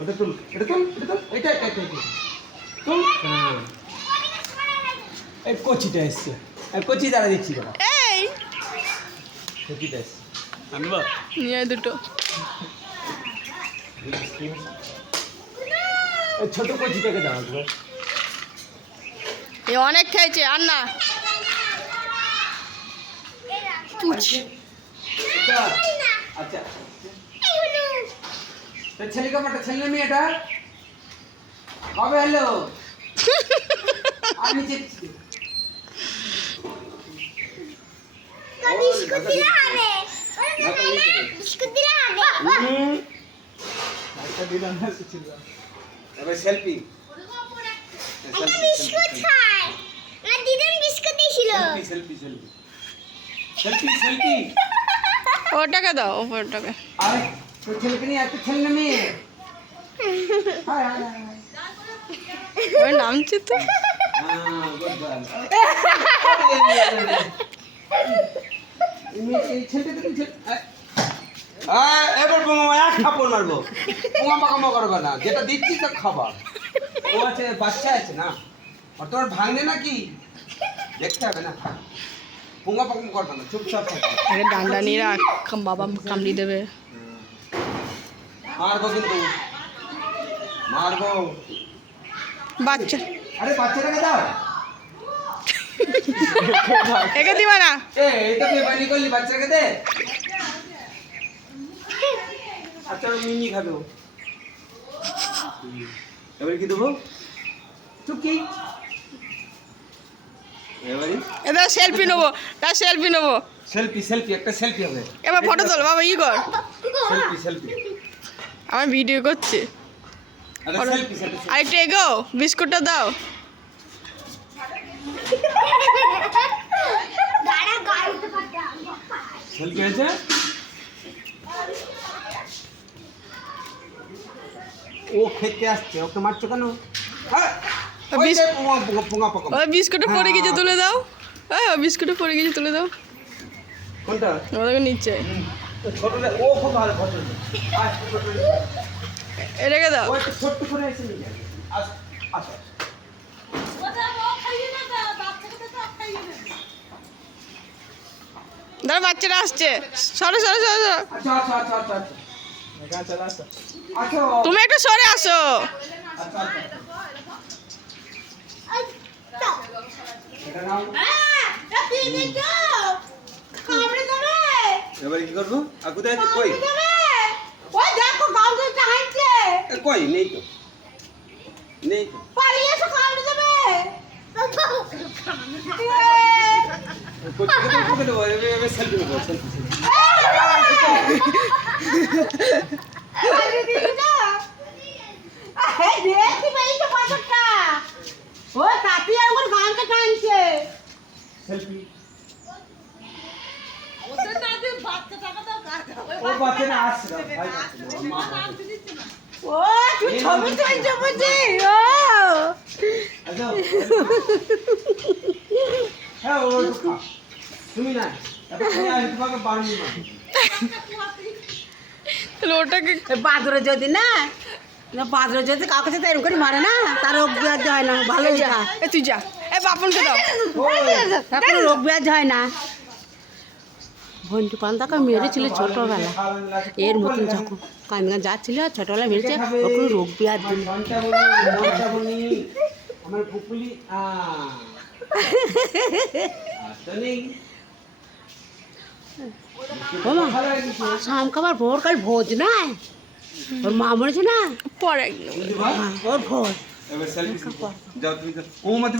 ওটা তুল, এটা তুল, এটা তুল, এটা তুল। হ্যাঁ, এই কচিটা এসছে, এই কচি দাঁড়া দিচ্ছি দাঁড়া, এই কচিটা এসছে। আনবা নিয়ে আয় দুটো। এই ছোট কচিটাকে দাও একবার। এ অনেক খেয়েছে আর না। এটা, আচ্ছা তা ছেলে কামাটা ছেলে মেয়েটা কবে হলো? আমি দেখছি বিস্কুট দিলে হবে বিস্কুট দিলে হবে একটা দিলাম না ছিল এবার সেলফি একটা বিস্কুট খাই না দিদিন বিস্কুট দিছিল সেলফি সেলফি সেলফি সেলফি ওটাকে দাও ওপরটাকে। আরে তোর ছেলেকে নিয়ে একটা ছেলে না মেয়ে? হায় হায় হায় ওই নামছে তো। হ্যাঁ গুড গার্ল। এই ছেলেটা তো এবার বোমা এক খাপড় মারবো, বোমা পাকামো করবে না, যেটা দিচ্ছি তো খাবার। ও আছে বাচ্চা আছে না, আর তোমার ভাঙনে নাকি দেখতে হবে না, পোঙা পাকামো করবে না, চুপচাপ থাকবে। আগে ডান্ডা নিয়ে রাখ, বাবা কামড়ি দেবে। মারবো কিন্তু মারবো। বাচ্চা আরে বাচ্চাটাকে দাও। একে দিবা না। এই তো বেমানি করলি, বাচ্চাকে দে। আচ্ছা মিনি খাবে ও। এবারে কি দেবো? চুকি এবারে এবার সেলফি নেবো, তার সেলফি নেবো। সেলফি সেলফি একটা সেলফি হবে। এবার ফটো তোল বাবা, ই কর। সেলফি সেলফি আমার ভিডিও করছে। আরে সেলফি সেলফি আরেকটু এগো, বিস্কুটটা দাও। গাড়া গাড়িতে পাটা সেলফি আছে। ও খেতে আসছে, ওকে মারছো কেন? হ্যাঁ ওই যে পোঙা পাকামো। ওই বিস্কুটে পড়ে গেছে, তুলে দাও। ওই বিস্কুটে পড়ে গেছে, তুলে দাও। কোনটা? ওদেরকে নিচ্ছে। ছোটটা ও খুব ভালো ফটো। আয় ছোটটা এটাকে দাও। ওই ছোট্ট করে এসে নিয়ে যাবে। আস আস দাঁড়া, বাচ্চারা আসছে। সরো সরো সরো সরো। আচ্ছা আচ্ছা আচ্ছা আচ্ছা আচ্ছা একা চলে আসো আচ্ছা তুমি একটু সরে আসো। আচ্ছা আচ্ছা এটা নাও। এবারে কি করবো? আর কোথায় আছে? কই ওই দেখো গাউটা হাঁটছে এ, কই নেই তো, নেই তো। পালিয়ে এসে খাওয়াতে যাবে কোথায় কোথায় দেবো? এবার সেলফি নেবো, সেলফি সেলফি। আরে দিদা এই দেখি ভাই তো পাঁচটা ও কাপি আমার গানটা টানছে সেলফি ওদের না দিয়ে বাচ্চা টাকা দাও কাজ হবে ও বাচ্চা না আসছে না ভাই মা নাম দিচ্ছে না ও তুই ছবি তুলছে বুঝি ও আচ্ছা হ্যাঁ ও একটু খা। তুমি না এটা তুমি আসে তোমাকে বাড়ি না। তাহলে ওটাকে বাদরে যদি না বাদরে যদি কাউকে সাথে এরকম করে মারে না তার রোগ ব্যাধ হয় না ভালো যা। এ তুই যা, এ বাপনকে দাও। তার কোনো রোগ ব্যাধ হয় না বন্ধু পান্তাকে মেরেছিল ছোটবেলা এর মতন যখন কামিয়া যাচ্ছিল ছোটবেলা মেরেছে ওর কোনো রোগ ব্যাধ মনটা বনি আমার পুপুলি আচ্ছা নেই ভালো লাগিছে। শাম খাবার ভোর কাল ভোজ নাই ওর মা মরেছে না পরে একদম। ওর ভোজ এবার সেলফি যাও তুমি ও মত